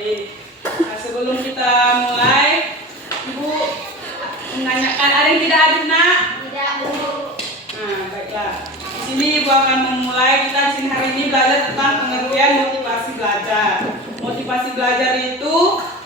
Baik. Nah, sebelum kita mulai, Ibu menanyakan ada yang tidak hadir, Nak? Tidak, Bu. Nah, baiklah. Di sini Ibu akan memulai. Kita di sini hari ini belajar tentang pengertian motivasi belajar. Motivasi belajar itu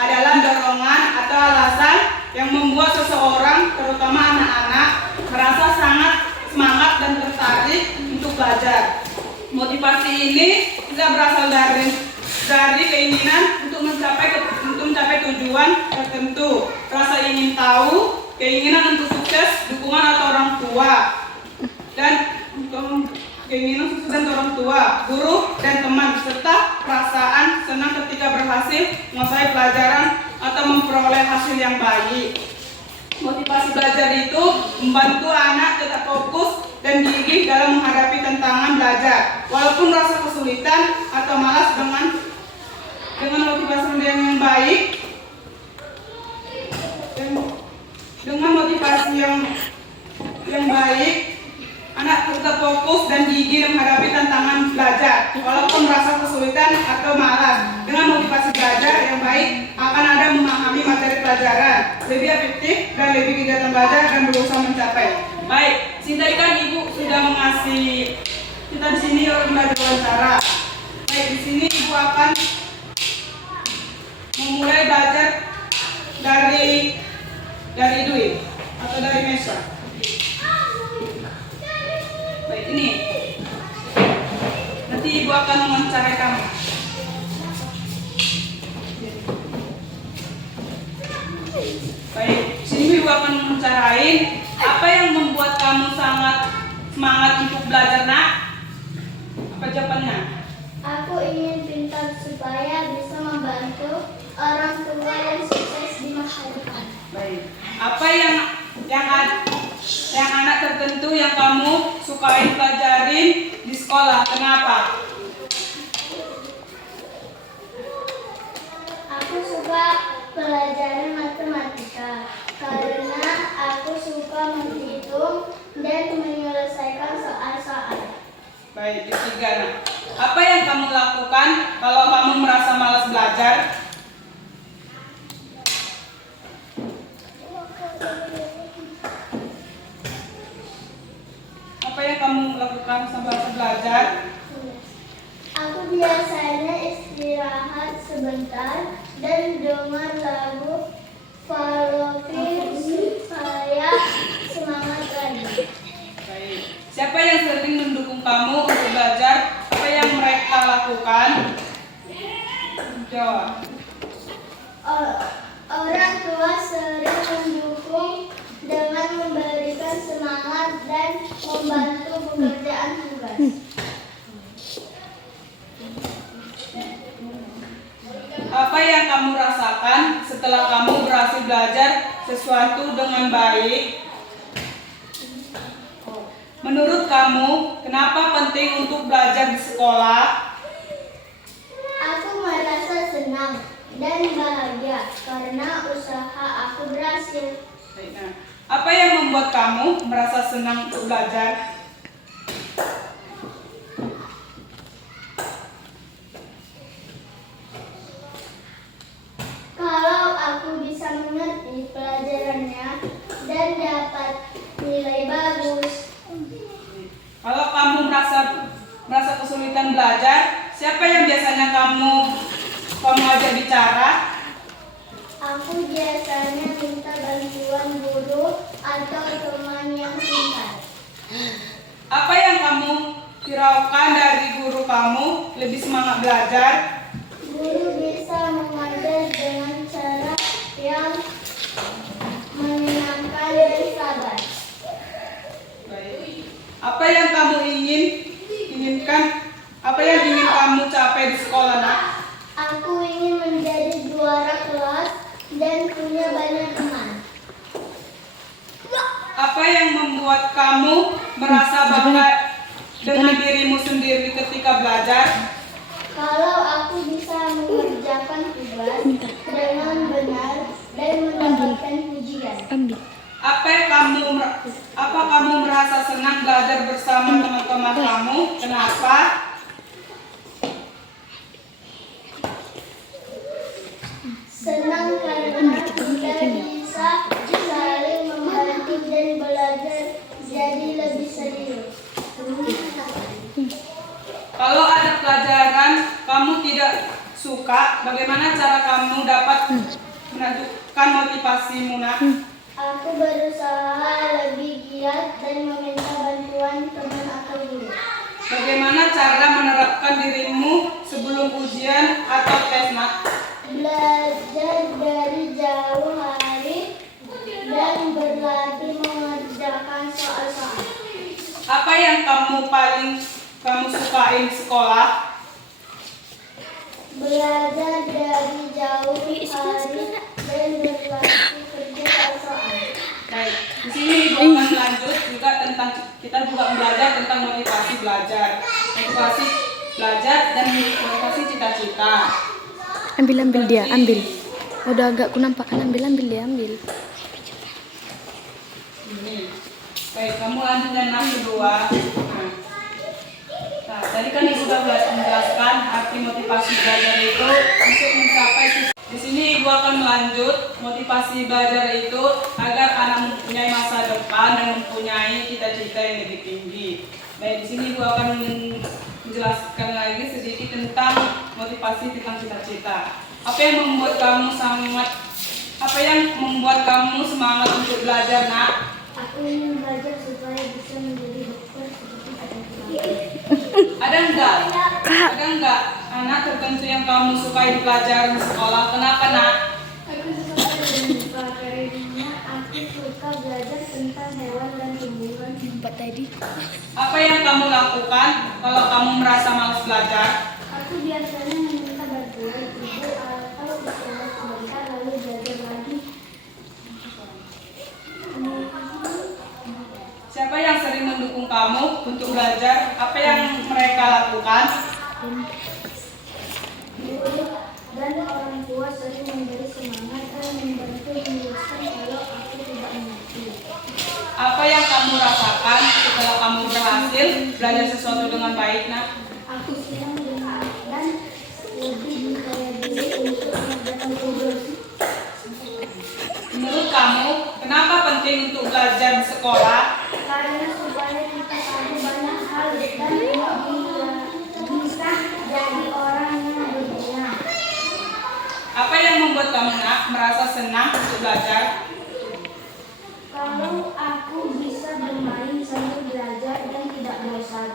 adalah dorongan atau alasan yang membuat seseorang, terutama anak-anak, merasa sangat semangat dan tertarik untuk belajar. Motivasi ini bisa berasal dari keinginan untuk mencapai tujuan tertentu, rasa ingin tahu, keinginan untuk sukses, dukungan atau orang tua, dan keinginan sukses dan orang tua, guru dan teman, serta perasaan senang ketika berhasil menguasai pelajaran atau memperoleh hasil yang baik. Motivasi belajar itu membantu anak tetap fokus dan gigih dalam menghadapi tantangan belajar. Walaupun rasa kesulitan atau malas, dengan motivasi yang baik, dengan motivasi yang baik, anak tetap fokus dan gigih menghadapi tantangan belajar. Walaupun merasa kesulitan atau malas, dengan motivasi belajar yang baik akan ada memahami materi pelajaran, lebih efektif dan lebih giat belajar dan berusaha mencapai. Baik, tadi kan Ibu sudah mengasih kita di sini belajar wawancara. Baik, di sini Ibu akan memulai belajar dari Dwi atau dari Mesa. Baik, ini nanti Ibu akan mewawancarai kamu. Baik, sini Ibu akan mewawancarai apa yang membuat kamu sangat semangat untuk belajar, Nak? Apa jawabannya? Aku ingin pintar supaya bisa membantu orang tua yang sukses di masa depan. Baik. Apa yang anak tertentu yang kamu sukai pelajarin di sekolah? Kenapa? Aku suka pelajaran matematika karena aku suka menghitung dan menyelesaikan soal-soal. Baik, ketiga, Nak. Apa yang kamu lakukan kalau kamu merasa malas belajar? Apa yang kamu lakukan sambil belajar? Aku biasanya istirahat sebentar dan dengar lagu Valokir supaya semangat lagi. Baik. Siapa yang sering mendukung kamu untuk belajar? Apa yang mereka lakukan? Jawab. Orang tua sering mendukung dengan memberikan semangat dan membantu pekerjaan tugas. Apa yang kamu rasakan setelah kamu berhasil belajar sesuatu dengan baik? Menurut kamu, kenapa penting untuk belajar di sekolah? Aku merasa senang dan bahagia karena usaha aku berhasil. Nah, apa yang membuat kamu merasa senang untuk belajar? Kalau aku bisa mengerti pelajarannya dan dapat nilai bagus. Kalau kamu merasa kesulitan belajar, siapa yang biasanya kamu ajak bicara? Aku biasanya minta bantuan guru atau teman yang pintar. Apa yang kamu hiraukan dari guru kamu lebih semangat belajar? Guru bisa mengajar dengan cara yang menyenangkan dan sabar. Baik. Apa yang kamu inginkan? Apa yang ingin kamu capai di sekolah, Nak? Aku ingin menjadi juara kelas dan punya banyak teman. Apa yang membuat kamu merasa bangga dengan dirimu sendiri ketika belajar? Kalau aku bisa mengerjakan tugas dengan benar dan mendapatkan pujian. Apa kamu merasa senang belajar bersama teman-teman kamu? Kenapa? Kalau ada pelajaran kamu tidak suka, bagaimana cara kamu dapat menunjukkan motivasimu, nak? Aku berusaha lebih giat dan meminta bantuan teman atau guru. Bagaimana cara menerapkan dirimu sebelum ujian atau tes, nak? Belajar dari jauh hari dan berlatih mengerjakan soal-soal. Apa yang kamu sukain di sekolah? Belajar dari jauh hari dan berlatih kerja soal-soal. Baik, di sini Ibu akan lanjut juga tentang kita juga belajar tentang motivasi belajar dan motivasi cita-cita. Ambil dia, ambil. Udah agak ku nampak kan, ambil dia, ambil. Ini. Baik, kamu lanjut yang kedua. Nah, tadi kan Ibu sudah menjelaskan arti motivasi belajar itu untuk mencapai di sini Ibu akan melanjut motivasi belajar itu agar anak mempunyai masa depan dan mempunyai cita-cita yang lebih tinggi. Baik, di sini Ibu akan menjelaskan lagi sedikit tentang motivasi tentang cita-cita. Apa yang membuat kamu semangat untuk belajar, nak? Aku ingin belajar supaya bisa menjadi dokter seperti ayah. Ada enggak anak tertentu yang kamu sukai pelajaran di sekolah? Kenapa, nak? Aku suka dengan karena aku suka belajar tentang hewan dan tumbuhan. Nampak tadi. Apa yang kamu lakukan kalau kamu merasa malas belajar? Aku biasanya meminta bantuan ibu atau istirahat sebentar lalu belajar lagi. Siapa yang sering mendukung kamu untuk belajar? Apa yang mereka lakukan? Guru dan orang tua sering memberi semangat dan membantu menjelaskan kalau aku tidak mengerti. Apa yang kamu rasakan setelah kamu berhasil belajar sesuatu dengan baik, nak? Aku senang dan lebih percaya diri untuk mengerjakan tugas. Menurut kamu, kenapa penting untuk belajar di sekolah? Karena supaya kita tahu banyak hal dan bisa jadi orang yang berguna. Apa yang membuat kamu, nak, merasa senang untuk belajar? Kalau aku bisa bermain sambil belajar dan tidak bosan.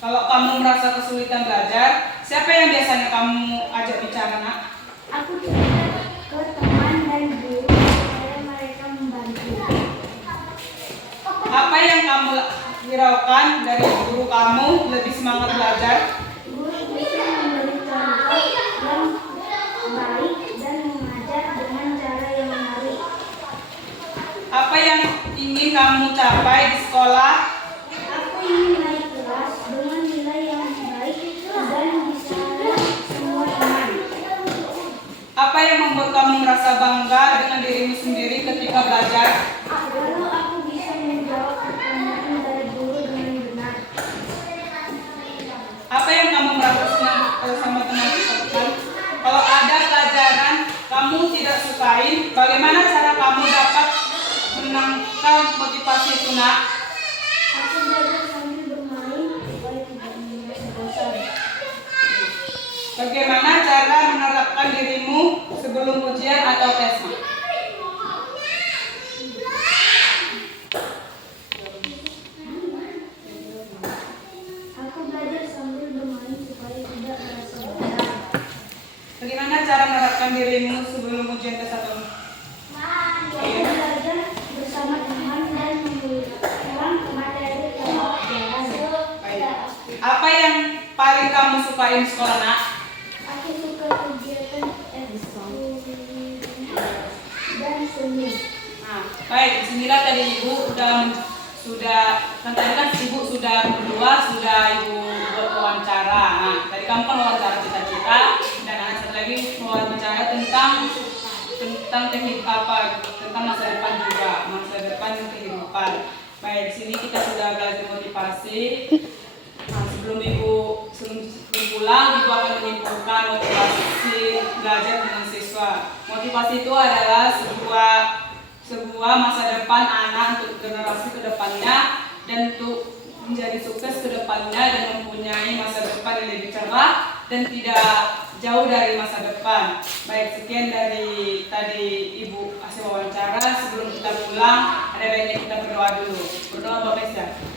Kalau kamu merasa kesulitan belajar, siapa yang biasanya kamu ajak bicara, nak? Aku cerita ke teman dan guru supaya mereka membantu. Apa yang kamu hiraukan dari guru kamu lebih semangat belajar? Guru bisa memberi contoh yang baik dan mengajar dengan cara yang menarik. Apa yang ingin kamu capai di sekolah? Aku ingin naik kelas dengan nilai yang baik dan bisa semua teman. Apa yang membuat kamu merasa bangga dengan dirimu sendiri ketika belajar? Kalau aku bisa menjawab pertanyaan dari guru dengan benar. Apa yang kamu merasa senang sama teman-teman? Kalau ada pelajaran kamu tidak sukain, bagaimana cara kamu dapat menangkal motivasi itu, nak? Aku belajar sambil bermain supaya tidak merasa bosan. Bagaimana cara menerapkan dirimu sebelum ujian atau tes, nak? Aku belajar sambil bermain supaya tidak merasa bosan. Bagaimana cara menerapkan dirimu sebelum ujian tes atau Aku belajar bersama teman dan mengulang materi lewat jalan. apa yang paling kamu sukain di sekolah, nak? Aku suka kegiatan ekskul dan seni. Nah, baik, disinilah tadi Ibu kan tadi kan Ibu sudah berdua, sudah Ibu buat wawancara. Nah, tadi kamu kan wawancara cita-cita, dan anak satu lagi wawancara tentang teknik apa, tentang masa depan juga, masa depan kehidupan. Baik, di sini kita sudah belajar motivasi. Nah, sebelum pulang, Ibu akan menyimpulkan motivasi belajar dengan siswa. Motivasi itu adalah sebuah masa depan anak untuk generasi kedepannya dan untuk menjadi sukses ke depannya dan mempunyai masa depan yang lebih cerah dan tidak jauh dari masa depan. Baik, sekian dari tadi Ibu hasil wawancara. Sebelum kita pulang, ada baiknya kita berdoa dulu. Berdoa Bapak Isa.